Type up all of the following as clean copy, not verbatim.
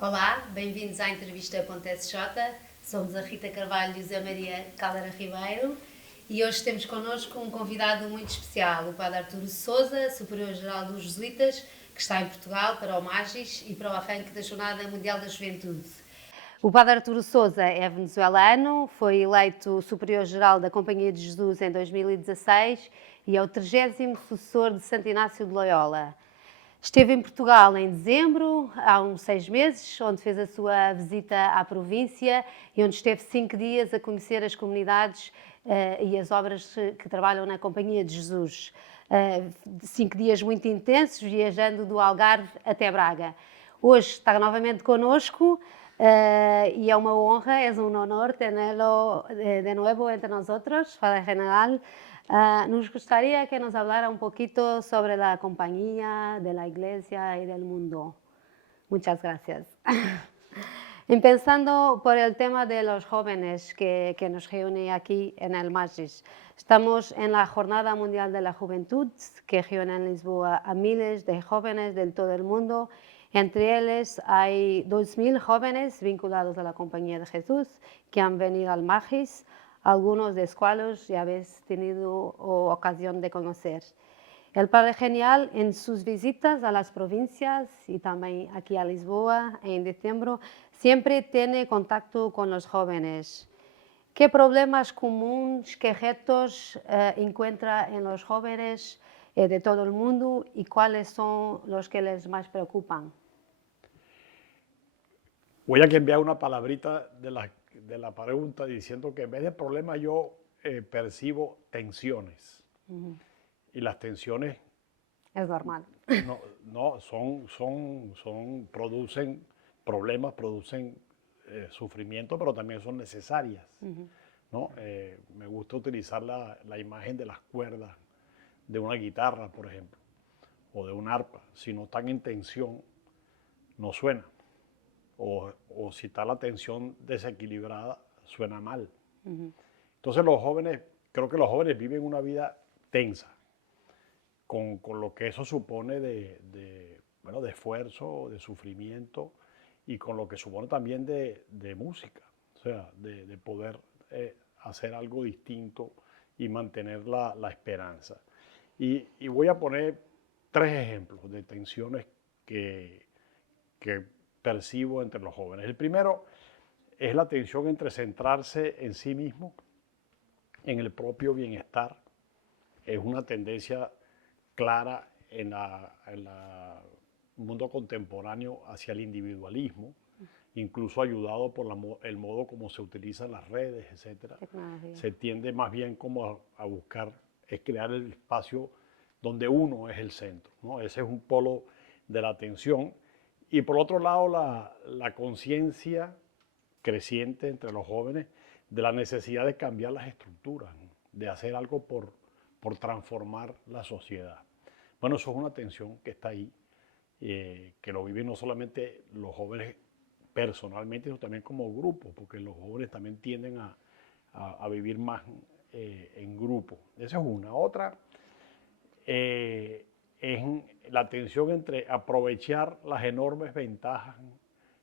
Olá, bem-vindos à entrevista.sj. Somos a Rita Carvalho e o Zé Maria Caldeira Ribeiro e hoje temos connosco um convidado muito especial, o Padre Arturo Sousa, Superior-Geral dos Jesuítas, que está em Portugal para o Magis e para o arranque da Jornada Mundial da Juventude. O Padre Arturo Sousa é venezuelano, foi eleito Superior-Geral da Companhia de Jesus em 2016 e é o 30º sucessor de Santo Inácio de Loyola. Esteve em Portugal em dezembro, há uns 6 meses, onde fez a sua visita à província e onde esteve 5 dias a conhecer as comunidades e as obras que trabalham na Companhia de Jesus. 5 dias muito intensos, viajando do Algarve até Braga. Hoje está novamente connosco y es una honra, es un honor tenerlo de nuevo entre nosotros, Padre General. Nos gustaría que nos hablara un poquito sobre la compañía de la Iglesia y del mundo. Muchas gracias. Empezando por el tema de los jóvenes que nos reúne aquí en el Magis. Estamos en la Jornada Mundial de la Juventud, que reúne en Lisboa a miles de jóvenes de todo el mundo. Entre ellos hay 2.000 jóvenes vinculados a la Compañía de Jesús que han venido al Magis, algunos de los cuales ya habéis tenido ocasión de conocer. El Padre Genial, en sus visitas a las provincias y también aquí a Lisboa en diciembre, siempre tiene contacto con los jóvenes. ¿Qué problemas comunes, qué retos encuentra en los jóvenes de todo el mundo y cuáles son los que les más preocupan? Voy a cambiar una palabrita de la pregunta diciendo que en vez de problemas yo percibo tensiones. Y las tensiones Es normal. producen problemas, producen sufrimiento, pero también son necesarias. ¿No? Me gusta utilizar la imagen de las cuerdas de una guitarra, por ejemplo, o de un arpa. Si no están en tensión, no suena. O si está la tensión desequilibrada, suena mal. Entonces creo que los jóvenes viven una vida tensa, con lo que eso supone de esfuerzo, de sufrimiento, y con lo que supone también de música, o sea, de poder hacer algo distinto y mantener la esperanza. Y voy a poner 3 ejemplos de tensiones que percibo entre los jóvenes. El primero es la tensión entre centrarse en sí mismo, en el propio bienestar. Es una tendencia clara en el mundo contemporáneo hacia el individualismo, incluso ayudado por el modo como se utilizan las redes, etc. Se tiende más bien como a buscar, es crear el espacio donde uno es el centro, ¿no? Ese es un polo de la tensión. Y por otro lado, la conciencia creciente entre los jóvenes de la necesidad de cambiar las estructuras, ¿no? De hacer algo por transformar la sociedad. Bueno, eso es una tensión que está ahí, que lo viven no solamente los jóvenes personalmente, sino también como grupo, porque los jóvenes también tienden a vivir más en grupo. Esa es una. Otra es la tensión entre aprovechar las enormes ventajas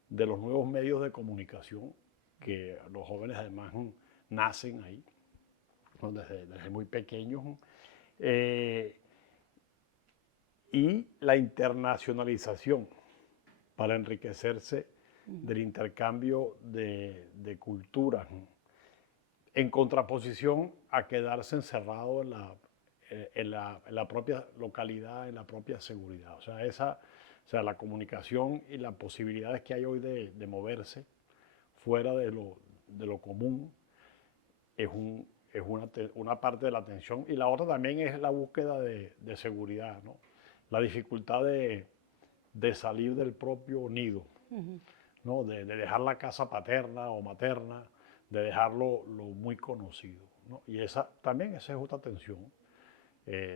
de los nuevos medios de comunicación, que los jóvenes además nacen ahí, desde muy pequeños, y la internacionalización para enriquecerse del intercambio de culturas, en contraposición a quedarse encerrado en la propia localidad, en la propia seguridad. O sea, la comunicación y las posibilidades que hay hoy de moverse fuera de lo común es una parte de la tensión. Y la otra también es la búsqueda de seguridad, ¿no? La dificultad de salir del propio nido, ¿no? De dejar la casa paterna o materna, de dejarlo lo muy conocido, ¿no? Y esa es otra tensión.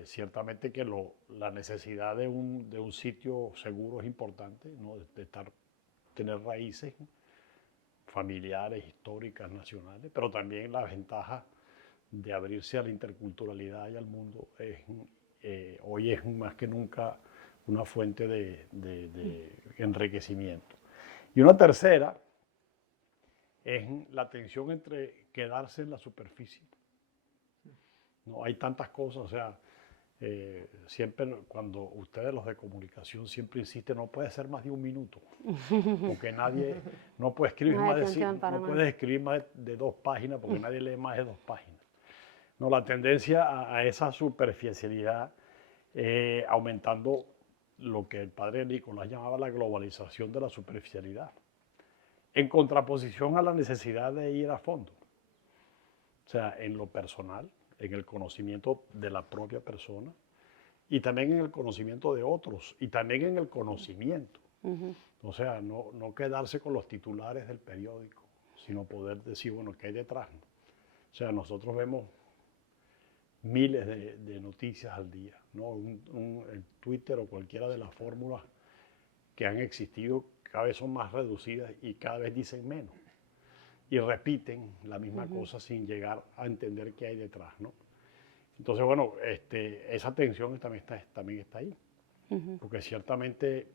Ciertamente que la necesidad de un sitio seguro es importante, ¿no? Tener raíces familiares, históricas, nacionales, pero también la ventaja de abrirse a la interculturalidad y al mundo hoy es más que nunca una fuente de enriquecimiento. Y una tercera es la tensión entre quedarse en la superficie. No hay tantas cosas, o sea, siempre cuando ustedes los de comunicación siempre insisten, no puede ser más de un minuto, porque nadie, no puede escribir No hay más de, atención para no más. puedes escribir más de 2 páginas, porque nadie lee más de 2 páginas. No, la tendencia a esa superficialidad, aumentando lo que el padre Nicolás llamaba la globalización de la superficialidad, en contraposición a la necesidad de ir a fondo. O sea, en lo personal, en el conocimiento de la propia persona y también en el conocimiento de otros y también en el conocimiento. O sea, no quedarse con los titulares del periódico, sino poder decir, bueno, ¿qué hay detrás? O sea, nosotros vemos miles de noticias al día, ¿no? El Twitter o cualquiera de las fórmulas que han existido cada vez son más reducidas y cada vez dicen menos. Y repiten la misma cosa sin llegar a entender qué hay detrás, ¿no? Entonces, bueno, esa tensión también está ahí. Porque ciertamente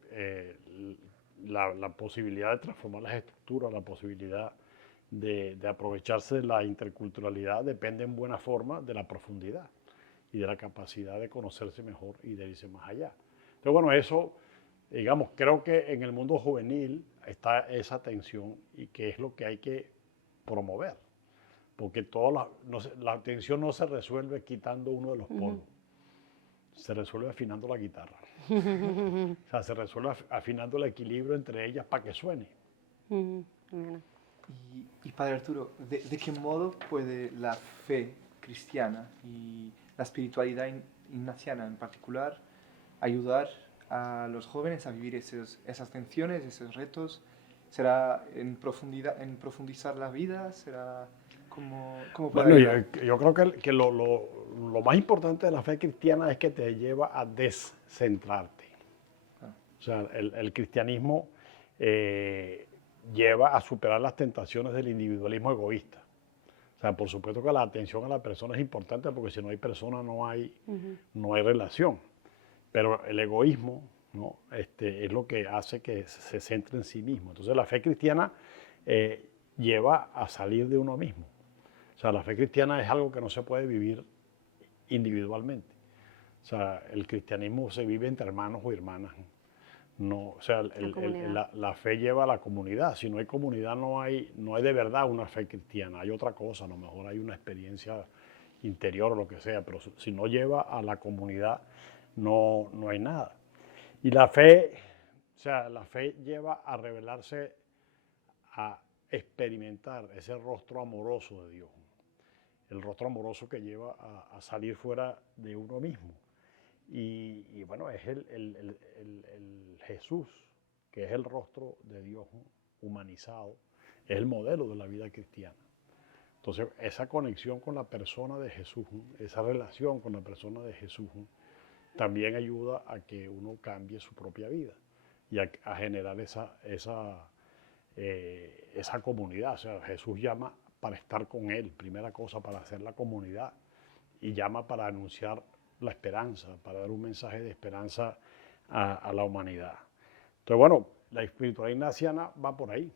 la posibilidad de transformar las estructuras, la posibilidad de aprovecharse de la interculturalidad depende en buena forma de la profundidad y de la capacidad de conocerse mejor y de irse más allá. Entonces, bueno, eso, digamos, creo que en el mundo juvenil está esa tensión y que es lo que hay que promover, porque la tensión no se resuelve quitando uno de los polos, se resuelve afinando la guitarra. O sea, se resuelve afinando el equilibrio entre ellas para que suene. Y Padre Arturo, ¿de qué modo puede la fe cristiana y la espiritualidad ignaciana en particular ayudar a los jóvenes a vivir esas tensiones, esos retos? ¿Será en profundizar la vida? ¿Será cómo puede Bueno, ayudar? yo creo que lo más importante de la fe cristiana es que te lleva a descentrarte. O sea, el cristianismo lleva a superar las tentaciones del individualismo egoísta. O sea, por supuesto que la atención a la persona es importante porque si no hay persona no hay relación. Pero el egoísmo, ¿no? Es lo que hace que se centre en sí mismo. Entonces la fe cristiana lleva a salir de uno mismo. O sea, la fe cristiana es algo que no se puede vivir individualmente. O sea, el cristianismo se vive entre hermanos o hermanas. No, o sea, la fe lleva a la comunidad. Si no hay comunidad, no hay de verdad una fe cristiana. Hay otra cosa, a lo mejor hay una experiencia interior o lo que sea, pero si no lleva a la comunidad, no hay nada. Y la fe, o sea, la fe lleva a revelarse, a experimentar ese rostro amoroso de Dios. El rostro amoroso que lleva a salir fuera de uno mismo. Y bueno, es el Jesús, que es el rostro de Dios humanizado, es el modelo de la vida cristiana. Entonces, esa conexión con la persona de Jesús, esa relación con la persona de Jesús, también ayuda a que uno cambie su propia vida y a generar esa comunidad. O sea, Jesús llama para estar con Él, primera cosa, para hacer la comunidad, y llama para anunciar la esperanza, para dar un mensaje de esperanza a la humanidad. Entonces, bueno, la espiritualidad ignaciana va por ahí.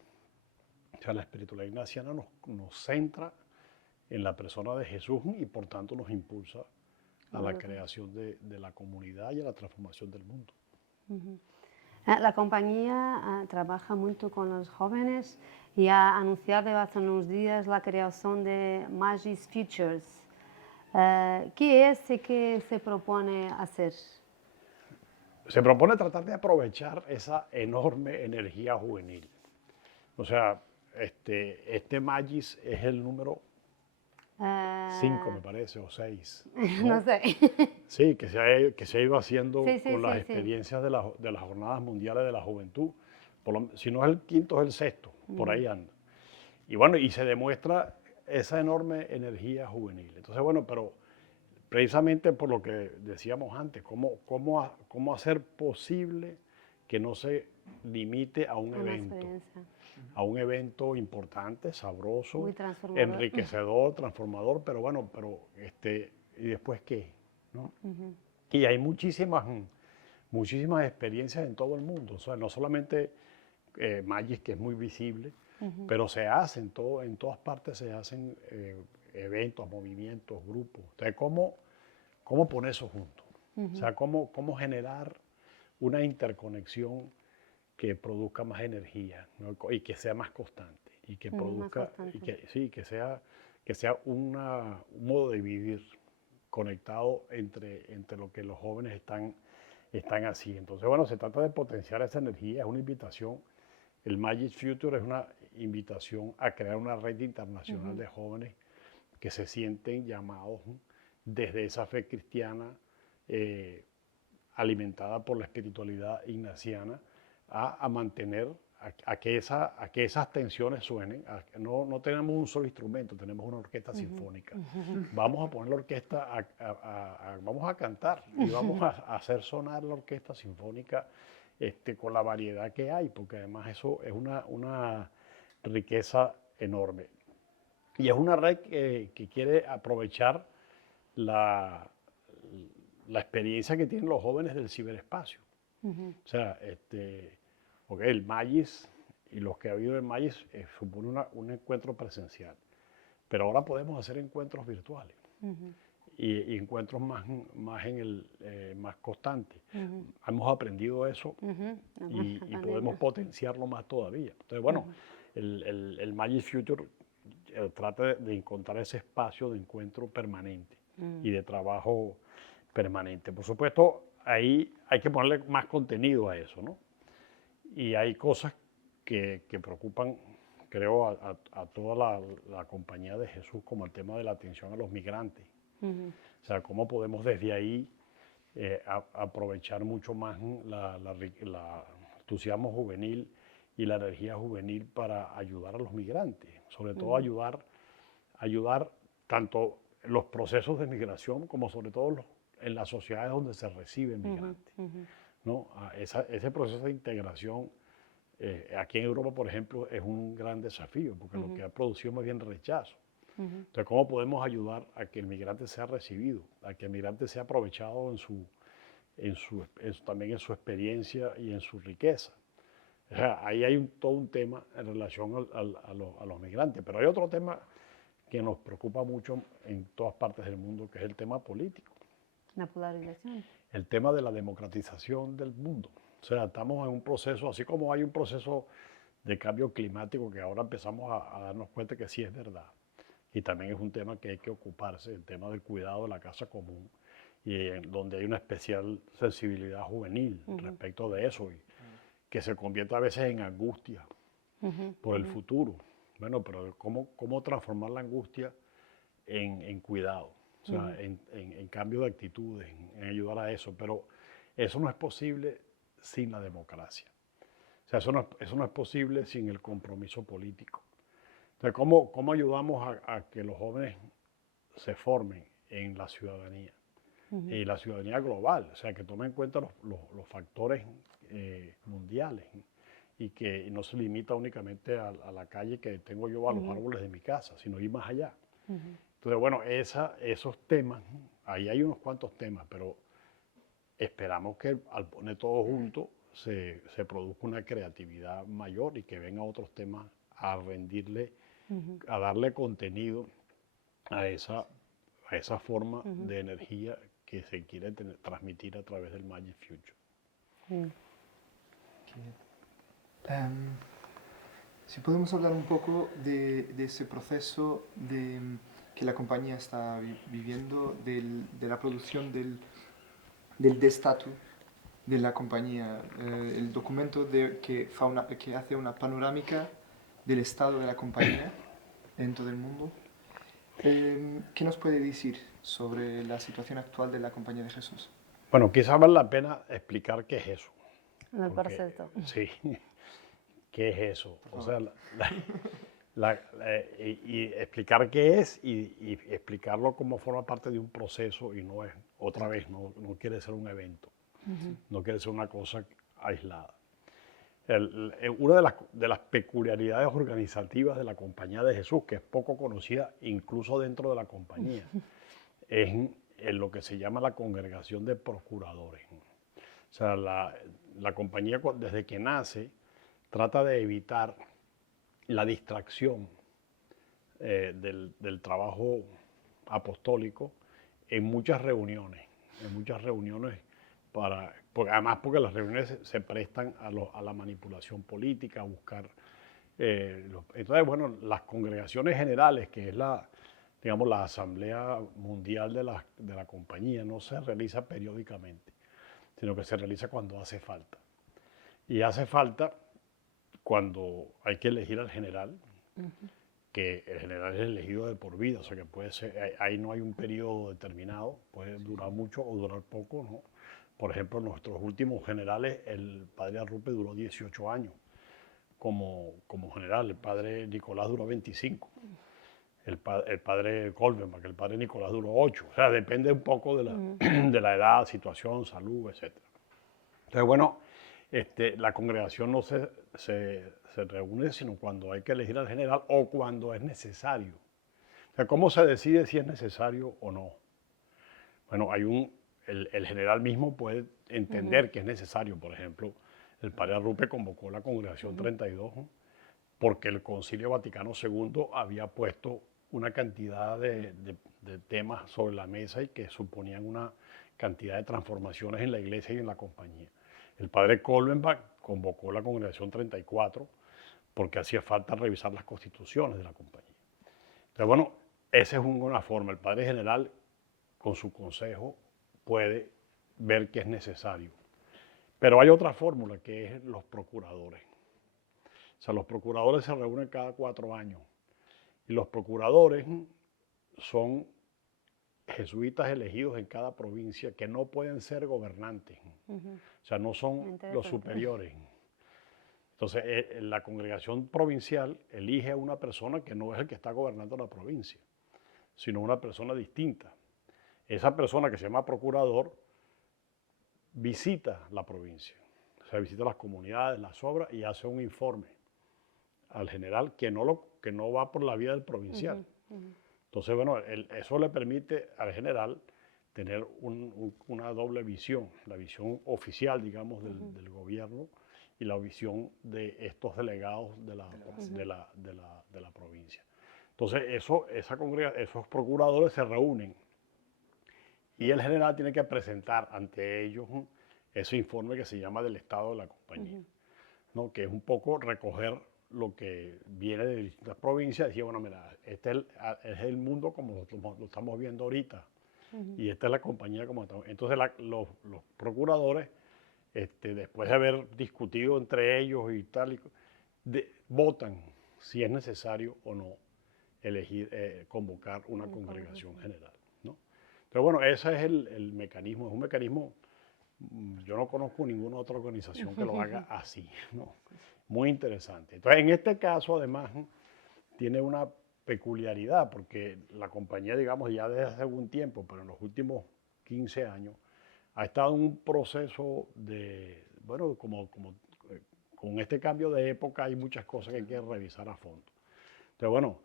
O sea, la espiritualidad ignaciana nos centra en la persona de Jesús y por tanto nos impulsa a la creación de la comunidad y a la transformación del mundo. La compañía trabaja mucho con los jóvenes y ha anunciado hace unos días la creación de Magis Futures. ¿Qué es y qué se propone hacer? Se propone tratar de aprovechar esa enorme energía juvenil. O sea, este Magis es el número 5, me parece, o 6. No sé. Sí, que se ha ido haciendo con las sí. experiencias de las Jornadas Mundiales de la Juventud. Si no es el quinto, es el sexto, por ahí anda. Y bueno, y se demuestra esa enorme energía juvenil. Entonces, bueno, pero precisamente por lo que decíamos antes, cómo hacer posible que no se limite a un evento importante, sabroso, enriquecedor, transformador, pero bueno, ¿y después qué? ¿No? Y hay muchísimas experiencias en todo el mundo, o sea, no solamente Magic, que es muy visible, pero se hacen, en todas partes se hacen eventos, movimientos, grupos. Entonces, ¿cómo poner eso junto? O sea, ¿cómo generar una interconexión que produzca más energía, ¿no? Y que sea más constante y que produzca, y que, sí, que sea un modo de vivir conectado entre lo que los jóvenes están así. Entonces, bueno, se trata de potenciar esa energía, es una invitación. El Magic Future es una invitación a crear una red internacional de jóvenes que se sienten llamados desde esa fe cristiana alimentada por la espiritualidad ignaciana a mantener, a que esas tensiones suenen. No tenemos un solo instrumento, tenemos una orquesta sinfónica. Vamos a poner la orquesta, vamos a cantar y vamos a hacer sonar la orquesta sinfónica con la variedad que hay, porque además eso es una riqueza enorme. Y es una red que quiere aprovechar la experiencia que tienen los jóvenes del ciberespacio. O sea, el Magis y los que ha habido en Magis supone un encuentro presencial, pero ahora podemos hacer encuentros virtuales y encuentros más constantes. Hemos aprendido eso y podemos potenciarlo más todavía. Entonces, bueno, el Magis Future trata de encontrar ese espacio de encuentro permanente y de trabajo permanente. Por supuesto, ahí hay que ponerle más contenido a eso, ¿no? Y hay cosas que preocupan, creo, a toda la compañía de Jesús, como el tema de la atención a los migrantes. O sea, cómo podemos desde ahí aprovechar mucho más el entusiasmo juvenil y la energía juvenil para ayudar a los migrantes, sobre todo ayudar tanto en los procesos de migración como sobre todo en las sociedades donde se reciben migrantes. ¿No? Ese proceso de integración aquí en Europa, por ejemplo, es un gran desafío, porque lo que ha producido más bien rechazo. Entonces, ¿cómo podemos ayudar a que el migrante sea recibido, a que el migrante sea aprovechado también en su experiencia y en su riqueza? O sea, ahí hay todo un tema en relación a los migrantes, pero hay otro tema que nos preocupa mucho en todas partes del mundo, que es el tema político. La polarización. El tema de la democratización del mundo. O sea, estamos en un proceso, así como hay un proceso de cambio climático que ahora empezamos a darnos cuenta que sí es verdad. Y también es un tema que hay que ocuparse, el tema del cuidado de la casa común, y donde hay una especial sensibilidad juvenil respecto de eso, y que se convierte a veces en angustia por el futuro. Bueno, pero ¿cómo transformar la angustia en cuidado? O sea, en cambio de actitudes, en ayudar a eso. Pero eso no es posible sin la democracia. O sea, eso no es posible sin el compromiso político. Entonces, ¿cómo ayudamos a que los jóvenes se formen en la ciudadanía? Y la ciudadanía global, o sea, que tomen en cuenta los factores mundiales y que no se limita únicamente a la calle que tengo yo, a los árboles de mi casa, sino ir más allá. Entonces, bueno, esos temas, ahí hay unos cuantos temas, pero esperamos que al poner todo junto se produzca una creatividad mayor y que vengan otros temas a rendirle, a darle contenido a esa forma de energía que se quiere transmitir a través del Magic Future. Si podemos hablar un poco de ese proceso que la compañía está viviendo, de la producción del Destatu de la compañía, el documento que hace una panorámica del estado de la compañía en todo el mundo. ¿Qué nos puede decir sobre la situación actual de la Compañía de Jesús? Bueno, quizá vale la pena explicar qué es eso. Me parece esto. Sí, ¿qué es eso? O sea, y explicar qué es y explicarlo como forma parte de un proceso y no es, otra vez, no quiere ser un evento, no quiere ser una cosa aislada. Una de las peculiaridades organizativas de la Compañía de Jesús, que es poco conocida incluso dentro de la compañía, es en lo que se llama la congregación de procuradores. O sea, la compañía desde que nace trata de evitar la distracción del trabajo apostólico en muchas reuniones, además porque las reuniones se prestan a la manipulación política, a buscar. Entonces, bueno, las congregaciones generales, que es digamos, la Asamblea Mundial de la compañía, no se realiza periódicamente, sino que se realiza cuando hace falta. Y hace falta cuando hay que elegir al general, que el general es elegido de por vida, o sea que puede ser, ahí no hay un periodo determinado, puede durar mucho o durar poco, ¿no? Por ejemplo, nuestros últimos generales, el padre Arrupe duró 18 años como general, el padre Nicolás duró 25, el padre Kolbenbach, el padre Nicolás duró 8, o sea, depende un poco de de la edad, situación, salud, etc. Entonces, bueno, la congregación no se reúne sino cuando hay que elegir al general o cuando es necesario. O sea, ¿cómo se decide si es necesario o no? Bueno, el general mismo puede entender que es necesario. Por ejemplo, el padre Arrupe convocó la congregación 32 porque el Concilio Vaticano II había puesto una cantidad de temas sobre la mesa y que suponían una cantidad de transformaciones en la iglesia y en la compañía. El padre Kolbenbach convocó la congregación 34 porque hacía falta revisar las constituciones de la compañía. Entonces, bueno, esa es una forma. El padre general, con su consejo, puede ver que es necesario. Pero hay otra fórmula, que es los procuradores. O sea, los procuradores se reúnen cada 4 años. Y los procuradores son jesuitas elegidos en cada provincia que no pueden ser gobernantes. O sea, no son los superiores. Entonces, la congregación provincial elige a una persona que no es el que está gobernando la provincia, sino una persona distinta. Esa persona, que se llama procurador, visita la provincia, o sea, visita las comunidades, las obras, y hace un informe al general que no va por la vía del provincial. Entonces, bueno, eso le permite al general tener una doble visión, la visión oficial, digamos, del gobierno y la visión de estos delegados de la provincia. Entonces, esos procuradores se reúnen y el general tiene que presentar ante ellos ese informe que se llama del estado de la compañía, ¿no? Que es un poco recoger lo que viene de distintas provincias y decir, bueno, mira, este es el mundo como lo estamos viendo ahorita, y esta es la compañía como estamos. Entonces los procuradores, después de haber discutido entre ellos y tal, votan si es necesario o no elegir, convocar una congregación general, ¿no? Pero bueno, ese es el mecanismo, es un mecanismo, yo no conozco ninguna otra organización que lo haga así, ¿no? Muy interesante. Entonces, en este caso, además, tiene una peculiaridad, porque la compañía, digamos, ya desde hace algún tiempo, pero en los últimos 15 años, ha estado en un proceso de, bueno, con este cambio de época hay muchas cosas que hay que revisar a fondo. Entonces, bueno,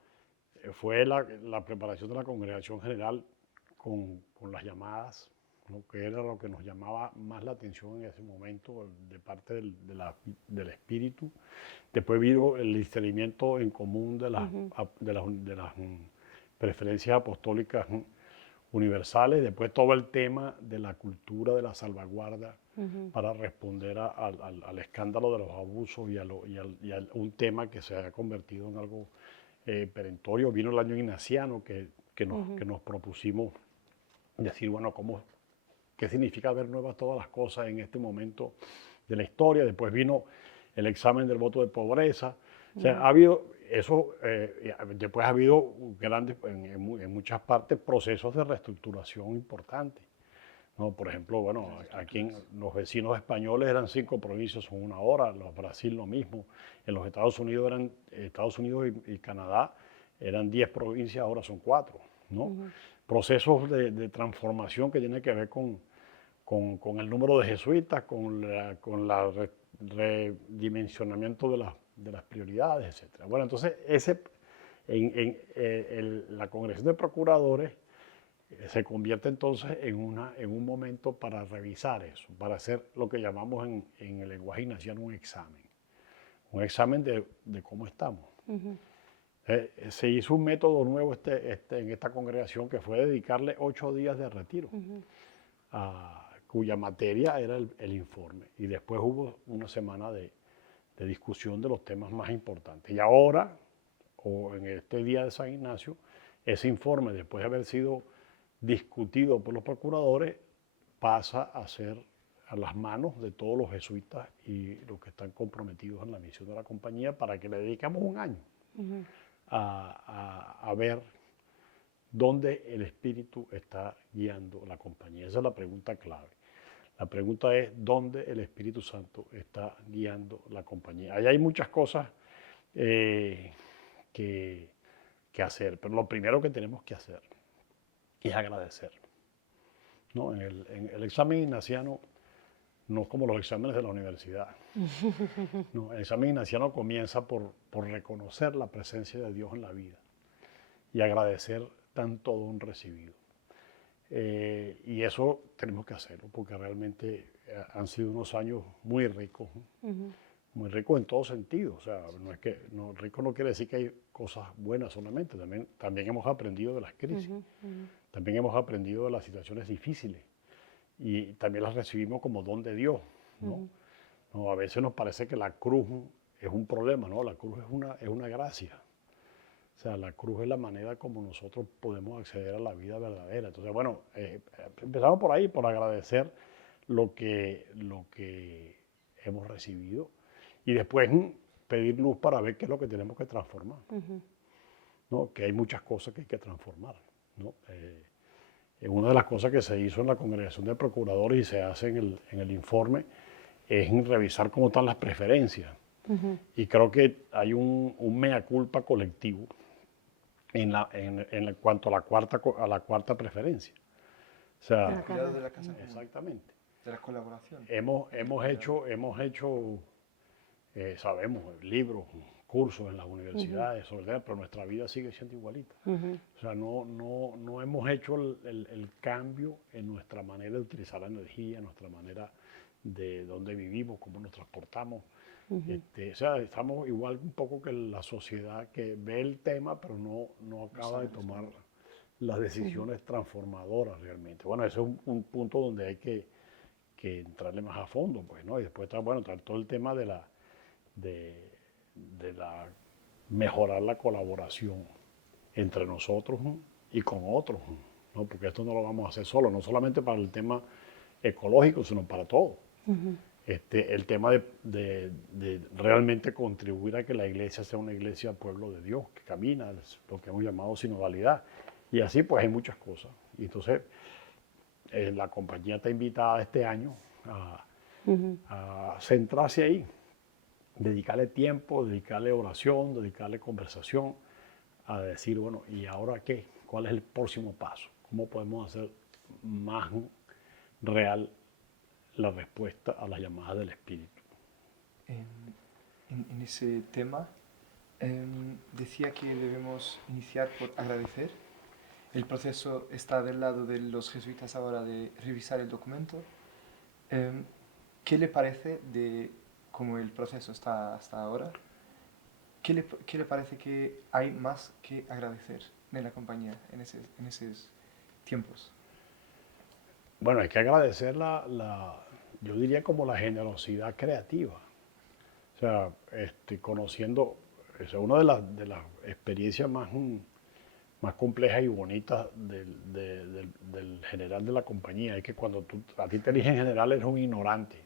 fue la preparación de la congregación general con las llamadas, ¿no? Que era lo que nos llamaba más la atención en ese momento de parte del espíritu. Después vino el discernimiento en común de las preferencias apostólicas universales, después todo el tema de la cultura de la salvaguarda para responder al escándalo de los abusos y a un tema que se ha convertido en algo perentorio. Vino el año ignaciano que nos propusimos decir, bueno, ¿qué significa ver nuevas todas las cosas en este momento de la historia? Después vino el examen del voto de pobreza. O sea, ha habido eso, después ha habido grandes, en muchas partes, procesos de reestructuración importantes, ¿no? Por ejemplo, bueno, aquí en los vecinos españoles eran 5 provincias, son 1 ahora, los Brasil lo mismo, en los Estados Unidos y Canadá eran 10 provincias, ahora son 4, ¿no? Procesos de transformación que tienen que ver con el número de jesuitas, con el redimensionamiento de las prioridades, etc. Bueno, entonces la Congregación de Procuradores se convierte entonces en un momento para revisar eso, para hacer lo que llamamos en el lenguaje ignaciano un examen. un examen de cómo estamos. Se hizo un método nuevo en esta congregación que fue dedicarle 8 días de retiro, cuya materia era el informe. Y después hubo una semana de discusión de los temas más importantes. Y ahora, o en este día de San Ignacio, ese informe, después de haber sido discutido por los procuradores, pasa a ser a las manos de todos los jesuitas y los que están comprometidos en la misión de la compañía, para que le dediquemos un año a ver dónde el Espíritu está guiando la compañía. Esa es la pregunta clave. La pregunta es dónde el Espíritu Santo está guiando la compañía. Ahí hay muchas cosas que hacer, pero lo primero que tenemos que hacer es agradecer, ¿no? En el examen ignaciano no es como los exámenes de la universidad. No, el examen ignaciano comienza por reconocer la presencia de Dios en la vida y agradecer tanto don recibido. Y eso tenemos que hacerlo porque realmente han sido unos años muy ricos, muy ricos en todo sentido. O sea, rico no quiere decir que hay cosas buenas solamente, también hemos aprendido de las crisis, también hemos aprendido de las situaciones difíciles y también las recibimos como don de Dios, ¿no? No, a veces nos parece que la cruz es un problema, ¿no? La cruz es una gracia. O sea, la cruz es la manera como nosotros podemos acceder a la vida verdadera. Entonces, bueno, empezamos por ahí, por agradecer lo que hemos recibido y después pedir luz para ver qué es lo que tenemos que transformar, ¿no? Que hay muchas cosas que hay que transformar, ¿no? Una de las cosas que se hizo en la congregación de procuradores y se hace en el informe es revisar cómo están las preferencias. Y creo que hay un mea culpa colectivo en cuanto a la cuarta preferencia. O sea, El cuidado de la casa común, exactamente. de la colaboración. Hemos hecho sabemos, libros, cursos en las universidades, pero nuestra vida sigue siendo igualita. O sea, no hemos hecho el cambio en nuestra manera de utilizar la energía, nuestra manera de dónde vivimos, cómo nos transportamos. O sea, estamos igual un poco que la sociedad que ve el tema, pero no acaba de tomar las decisiones transformadoras realmente. Bueno, ese es un punto donde hay que entrarle más a fondo, pues, ¿no? Y después está, bueno, está todo el tema de mejorar la colaboración entre nosotros y con otros, ¿no? Porque esto no lo vamos a hacer solo, no solamente para el tema ecológico, sino para todo. El tema de realmente contribuir a que la iglesia sea una iglesia pueblo de Dios, que camina, es lo que hemos llamado sinodalidad. Y así pues hay muchas cosas. Y entonces la compañía está invitada este año a centrarse ahí, dedicarle tiempo, dedicarle oración, dedicarle conversación, a decir, bueno, ¿y ahora qué? ¿Cuál es el próximo paso? ¿Cómo podemos hacer más real la respuesta a las llamadas del Espíritu? En ese tema, decía que debemos iniciar por agradecer. El proceso está del lado de los jesuitas ahora de revisar el documento. ¿Qué le parece de cómo el proceso está hasta ahora? ¿Qué le parece que hay más que agradecer de la compañía en esos tiempos? Bueno, hay que agradecer yo diría como la generosidad creativa. O sea, conociendo, es una de las experiencias más complejas y bonitas del general de la compañía, es que cuando a ti te eligen general eres un ignorante.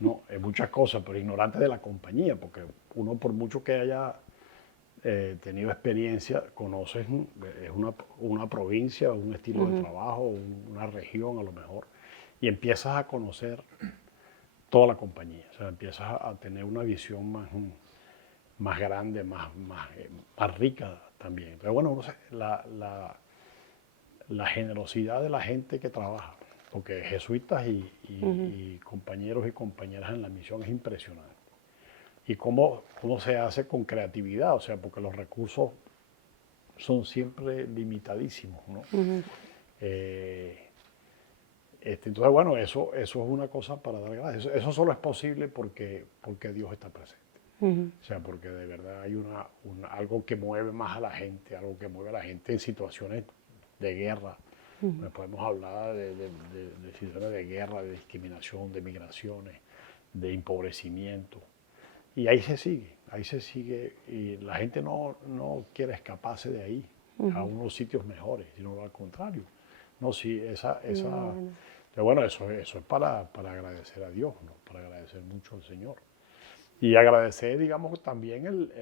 No, hay muchas cosas, pero ignorante de la compañía, porque uno por mucho que haya tenido experiencia, conoces una provincia, un estilo de trabajo, una región a lo mejor, y empiezas a conocer toda la compañía, o sea, empiezas a tener una visión más grande, más rica también. Pero bueno, no sé, la generosidad de la gente que trabaja, porque jesuitas y compañeros y compañeras en la misión es impresionante. Y cómo se hace con creatividad, o sea, porque los recursos son siempre limitadísimos, ¿no? Entonces, bueno, eso es una cosa para dar gracias. Eso solo es posible porque Dios está presente. O sea, porque de verdad hay algo que mueve más a la gente, algo que mueve a la gente en situaciones de guerra. Podemos hablar de situaciones de guerra, de discriminación, de migraciones, de empobrecimiento. Y ahí se sigue, y la gente no quiere escaparse de ahí a unos sitios mejores, sino al contrario. No, sí, pero bueno, eso es para agradecer a Dios, ¿no? Para agradecer mucho al Señor. Y agradecer, digamos, también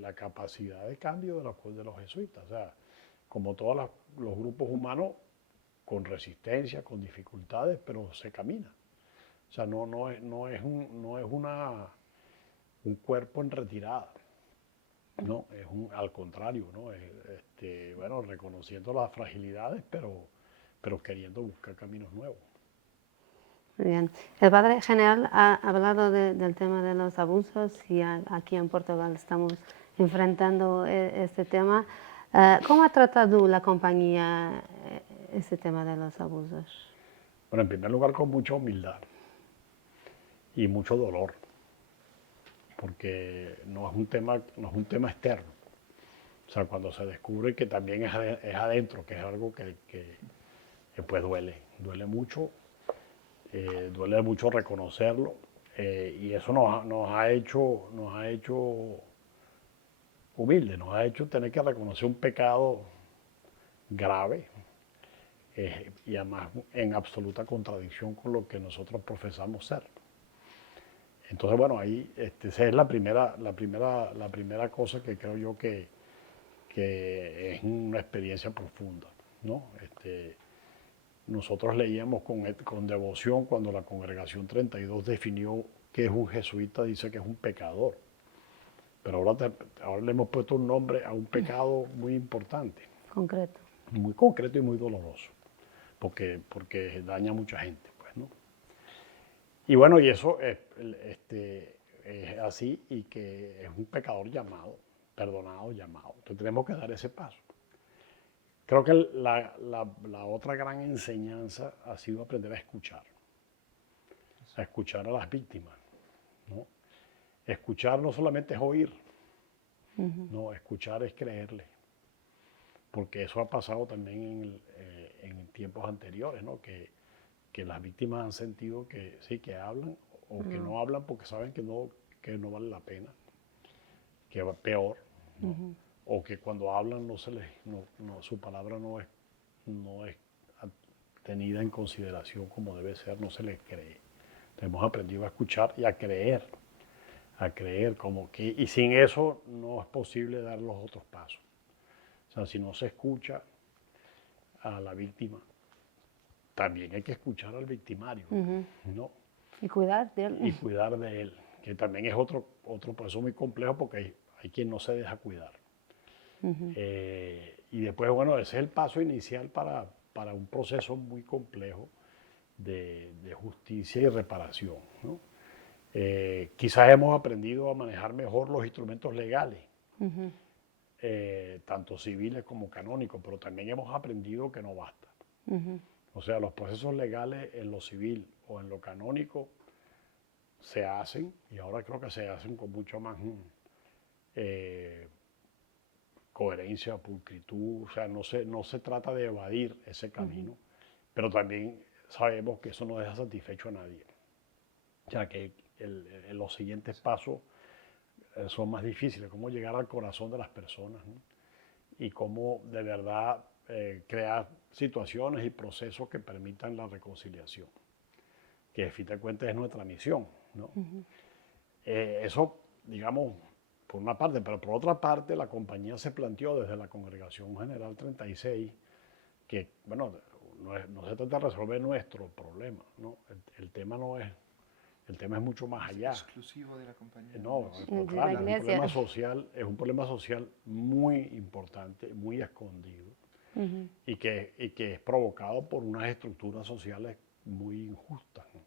la capacidad de cambio de los jesuitas. O sea, como todos los grupos humanos, con resistencia, con dificultades, pero se camina. O sea, no es un cuerpo en retirada. No, al contrario, ¿no? Bueno, reconociendo las fragilidades, pero queriendo buscar caminos nuevos. Muy bien. El padre general ha hablado del tema de los abusos y aquí en Portugal estamos enfrentando este tema. ¿Cómo ha tratado la compañía este tema de los abusos? Bueno, en primer lugar, con mucha humildad y mucho dolor, porque no es un tema externo. O sea, cuando se descubre que también es adentro, que es algo que pues duele mucho. Duele mucho reconocerlo, y eso nos ha hecho humildes, nos ha hecho tener que reconocer un pecado grave, y además en absoluta contradicción con lo que nosotros profesamos ser. Entonces, bueno, ahí esa es la primera cosa que creo yo que es una experiencia profunda, ¿no? Nosotros leíamos con devoción cuando la Congregación 32 definió qué es un jesuita, dice que es un pecador. Pero ahora le hemos puesto un nombre a un pecado muy importante. Concreto. Muy concreto y muy doloroso, porque daña a mucha gente, pues, ¿no? Y bueno, y eso es así, y que es un pecador perdonado. Entonces tenemos que dar ese paso. Creo que la otra gran enseñanza ha sido aprender a escuchar a las víctimas, ¿no? Escuchar no solamente es oír, no, escuchar es creerle, porque eso ha pasado también en tiempos anteriores, ¿no? Que las víctimas han sentido que sí, que hablan o que no hablan porque saben que no vale la pena, que va peor, ¿no? O que cuando hablan su palabra no es tenida en consideración como debe ser, no se les cree. Entonces, hemos aprendido a escuchar y a creer y sin eso no es posible dar los otros pasos. O sea, si no se escucha a la víctima, también hay que escuchar al victimario, ¿no? Y cuidar de él. Y cuidar de él, que también es otro proceso muy complejo, porque hay quien no se deja cuidar. Y después, bueno, ese es el paso inicial para un proceso muy complejo de justicia y reparación, ¿no? Quizás hemos aprendido a manejar mejor los instrumentos legales, tanto civiles como canónicos, pero también hemos aprendido que no basta. O sea, los procesos legales en lo civil o en lo canónico se hacen, y ahora creo que se hacen con mucho más coherencia, pulcritud. O sea, no se trata de evadir ese camino, pero también sabemos que eso no deja satisfecho a nadie. O sea, que los siguientes pasos son más difíciles, cómo llegar al corazón de las personas, ¿no? Y cómo de verdad crear situaciones y procesos que permitan la reconciliación, que a fin de cuentas es nuestra misión, ¿no? Eso, digamos, por una parte, pero por otra parte la compañía se planteó desde la Congregación General 36 que, bueno, no se trata de resolver nuestro problema, ¿no? El tema no es, el tema es mucho más allá. Es exclusivo de la compañía. No, al contrario, es un problema social muy importante, muy escondido, y que es provocado por unas estructuras sociales muy injustas, ¿no?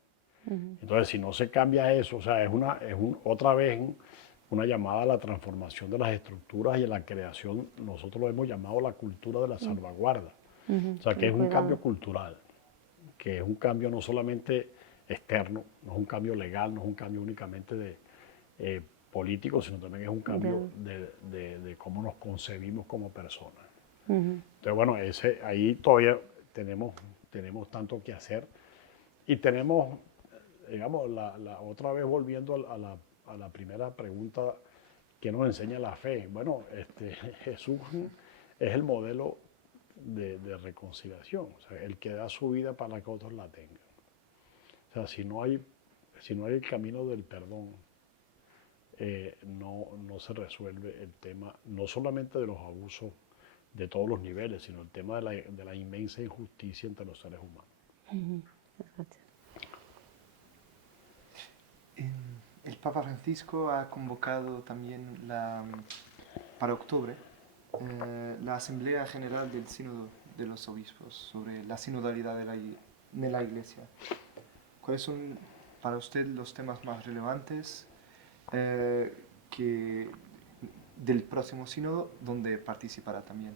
Entonces, si no se cambia eso, o sea, otra vez una llamada a la transformación de las estructuras y a la creación, nosotros lo hemos llamado la cultura de la salvaguarda. O sea, que es un cambio cultural, que es un cambio no solamente externo, no es un cambio legal, no es un cambio únicamente político, sino también es un cambio de cómo nos concebimos como personas. Ujú. Entonces, bueno, ahí todavía tenemos tanto que hacer y tenemos, digamos, otra vez volviendo a la primera pregunta, ¿qué nos enseña la fe? Bueno, Jesús es el modelo de reconciliación, o sea, el que da su vida para que otros la tengan. O sea, si no hay el camino del perdón, no se resuelve el tema, no solamente de los abusos de todos los niveles, sino el tema de la inmensa injusticia entre los seres humanos. Exacto. El Papa Francisco ha convocado también para octubre la Asamblea General del Sínodo de los Obispos sobre la sinodalidad de la Iglesia. ¿Cuáles son para usted los temas más relevantes del próximo sínodo donde participará también?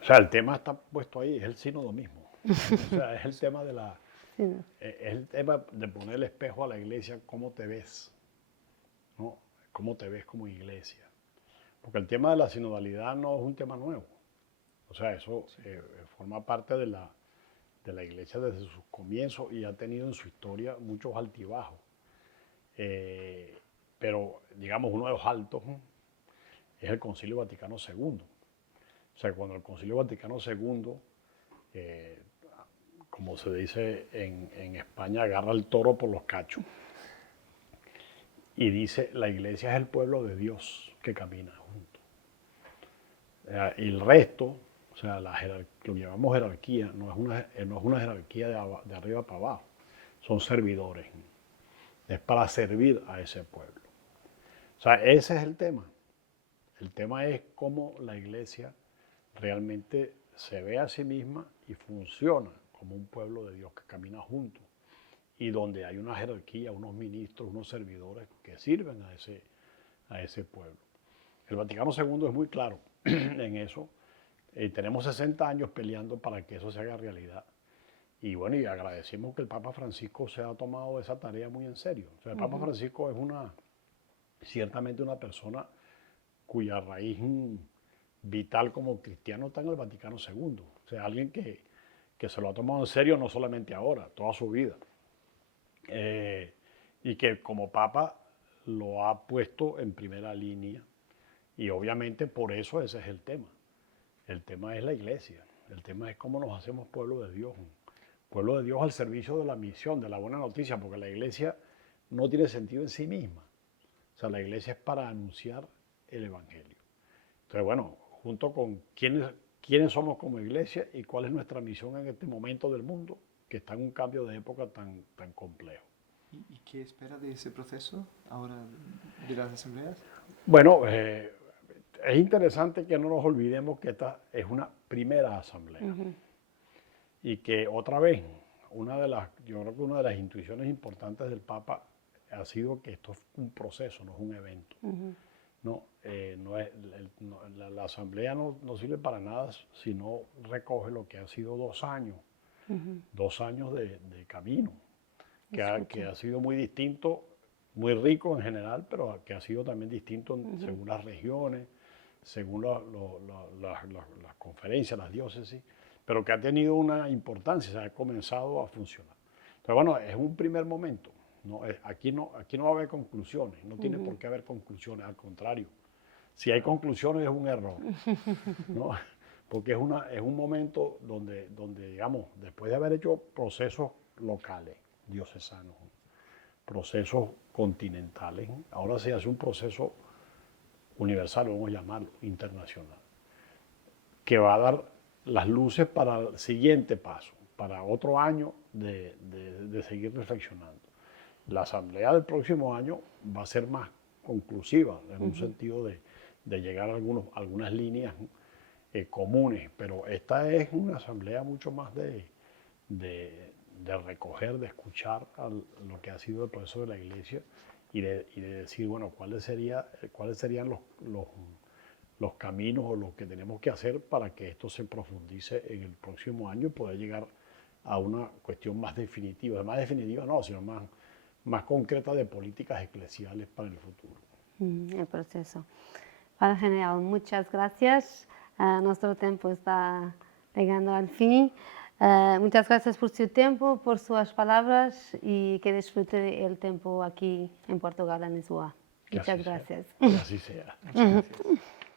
O sea, el tema está puesto ahí, es el sínodo mismo. O sea, es el tema Sí, ¿no? es el tema de poner el espejo a la iglesia, cómo te ves, ¿no? Cómo te ves como iglesia. Porque el tema de la sinodalidad no es un tema nuevo. O sea, eso forma parte de la iglesia desde sus comienzos y ha tenido en su historia muchos altibajos. Pero, digamos, uno de los altos es el Concilio Vaticano II. O sea, cuando el Concilio Vaticano II, como se dice en España, agarra el toro por los cachos y dice, la iglesia es el pueblo de Dios que camina junto. Y el resto, o sea, lo que llamamos jerarquía, no es una jerarquía de arriba para abajo, son servidores. Es para servir a ese pueblo. O sea, ese es el tema. El tema es cómo la iglesia realmente se ve a sí misma y funciona como un pueblo de Dios que camina juntos y donde hay una jerarquía, unos ministros, unos servidores que sirven a ese pueblo. El Vaticano II es muy claro en eso. Tenemos 60 años peleando para que eso se haga realidad. Y bueno, y agradecemos que el Papa Francisco se ha tomado esa tarea muy en serio. O sea, el Papa Francisco es ciertamente una persona cuya raíz vital como cristiano está en el Vaticano II. O sea, alguien que se lo ha tomado en serio no solamente ahora, toda su vida. Y que como Papa lo ha puesto en primera línea. Y obviamente por eso ese es el tema. El tema es la iglesia. El tema es cómo nos hacemos pueblo de Dios. Pueblo de Dios al servicio de la misión, de la buena noticia, porque la iglesia no tiene sentido en sí misma. O sea, la iglesia es para anunciar el Evangelio. Entonces, bueno, junto con quiénes somos como iglesia y cuál es nuestra misión en este momento del mundo, que está en un cambio de época tan complejo. ¿Y qué espera de ese proceso ahora de las asambleas? Bueno, es interesante que no nos olvidemos que esta es una primera asamblea. Y que otra vez, yo creo que una de las intuiciones importantes del Papa ha sido que esto es un proceso, no es un evento. No, la asamblea no sirve para nada si no recoge lo que han sido 2 años, 2 años de camino, que ha sido muy distinto, muy rico en general, pero que ha sido también distinto según las regiones, según las conferencias, las diócesis, pero que ha tenido una importancia, se ha comenzado a funcionar. Entonces, bueno, es un primer momento. No, aquí no va a haber conclusiones, no tiene por qué haber conclusiones, al contrario. Si hay conclusiones es un error, ¿no? Porque es un momento donde, digamos, después de haber hecho procesos locales, diocesanos, procesos continentales, ahora se hace un proceso universal, vamos a llamarlo, internacional, que va a dar las luces para el siguiente paso, para otro año de seguir reflexionando. La asamblea del próximo año va a ser más conclusiva, en un sentido de llegar a algunas líneas comunes, pero esta es una asamblea mucho más de recoger, de escuchar lo que ha sido el proceso de la iglesia y de decir, bueno, cuáles serían los caminos o lo que tenemos que hacer para que esto se profundice en el próximo año y poder llegar a una cuestión más definitiva. Más definitiva no, sino más concreta de políticas eclesiales para el futuro. El proceso. Padre General, muchas gracias. Nuestro tiempo está llegando al fin. Muchas gracias por su tiempo, por sus palabras y que disfrute el tiempo aquí en Portugal, en Lisboa. Que Muchas así sea. gracias. Que así sea. Muchas gracias.